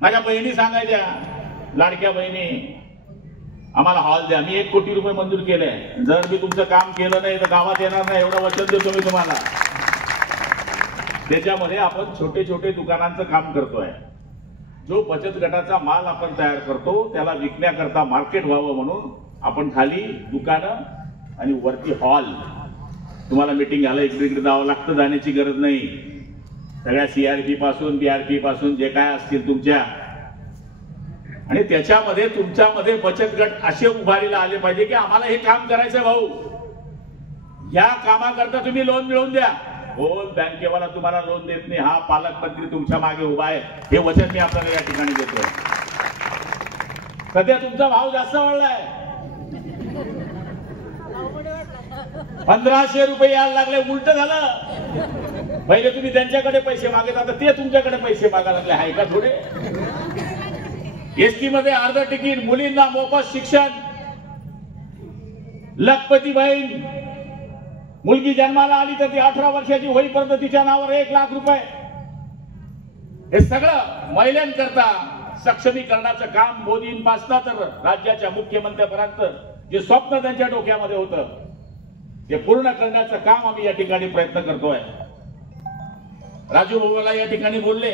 माझ्या बहिणी सांगायच्या, लाडक्या बहिणी, आम्हाला हॉल द्या. मी 1 कोटी रुपये मंजूर केले. जर मी तुमचं काम केलं नाही तर गावात येणार नाही, एवढं वचन देतो मी तुम्हाला. त्याच्यामध्ये आपण छोटे छोटे दुकानांचं काम करतोय. जो बचत गटाचा माल आपण तयार करतो त्याला विकण्याकरता मार्केट व्हावं म्हणून आपण खाली दुकानं आणि वरती हॉल. तुम्हाला मीटिंग घ्यायला इकडे जावं लागतं, जाण्याची गरज नाही. सगळ्या CRP पासून BRP पासून जे काय असतील तुमच्या, आणि त्याच्यामध्ये तुमच्यामध्ये बचत गट असे उभारीला आले पाहिजे की आम्हाला हे काम करायचं भाऊ, या कामाकरता तुम्ही लोन मिळवून द्या. हो, बँकेवाला तुम्हाला लोन देत नाही, हा पालकमंत्री तुमच्या मागे उभा आहे, हे वचन मी आपल्याला या ठिकाणी देतोय. सध्या तुमचा भाव जास्त वाढलाय, 1500 रुपये यायला लागले. उलट झालं, पहिले तुम्ही त्यांच्याकडे पैसे मागत, आता ते तुमच्याकडे पैसे मागायला लागले. आहे का थोडे? एसटी मध्ये अर्ध तिकीट, मुलींना मोफत शिक्षण, लखपती बहीण, मुलगी जन्माला आली तर ती 18 वर्षाची होईपर्यंत तिच्या नावावर 1 लाख रुपये. हे सगळं महिलांकरता सक्षमीकरणाचं काम मोदींपासून तर राज्याच्या मुख्यमंत्र्यांपर्यंत जे स्वप्न त्यांच्या डोक्यामध्ये होतं ते पूर्ण करण्याचं काम आम्ही या ठिकाणी प्रयत्न करतोय. राजू भाऊला या ठिकाणी बोलले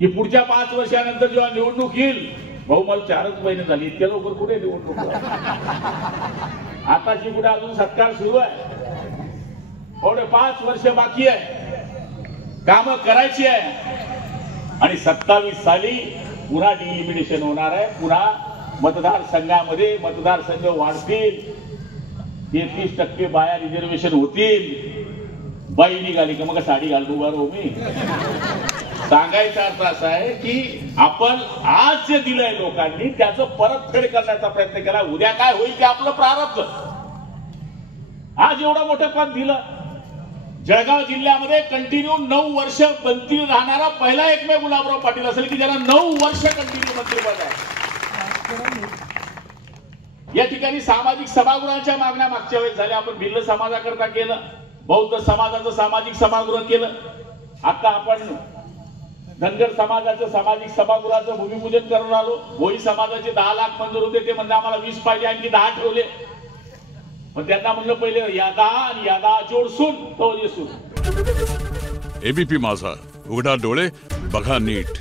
की पुढच्या 5 वर्षानंतर जेव्हा निवडणूक येईल, भाऊ मला 4च महिने झाली, इतक्या लवकर कुठे निवडणूक? आताची कुठे अजून सत्कार सुरू आहे, थोडे 5 वर्ष बाकी आहे, काम करायची आहे. आणि 27 साली पुन्हा डिलिमिटेशन होणार आहे. पुन्हा मतदारसंघामध्ये मतदारसंघ वाढतील, 33% बाया रिझर्वेशन होतील. बाई निघाली का मग साडी घालून उभा राहू मी? सांगायचा अर्थ असा आहे की आपण आज जे दिलंय लोकांनी त्याचं परतफेड करण्याचा प्रयत्न केला. उद्या काय होईल ते आपलं प्रारब्ध. आज एवढं मोठं पद दिलं. जळगाव जिल्ह्यामध्ये कंटिन्यू 9 वर्ष मंत्री राहणारा पहिला एकमेव गुलाबराव पाटील असेल की ज्याला 9 वर्ष कंटिन्यू मंत्रिपद आहे. या ठिकाणी सामाजिक सभागृहांच्या मागण्या मागच्या वेळेस झाल्या. आपण भिल्ल समाजाकरता केलं, बौद्ध समाजाचं सामाजिक सभागृह केलं. आता आपण धनगर समाजाचं सामाजिक सभागृहाचं भूमिपूजन करून आलो. भोई समाजाचे 10 लाख मंजूर होते, ते म्हणजे आम्हाला 20 पाहिजे, आणखी 10 ठेवले. पण त्यांना म्हणलं पहिले यादा आणि यादा जोडसून तो जेसून. ABP माझा, उघडा डोळे बघा नीट.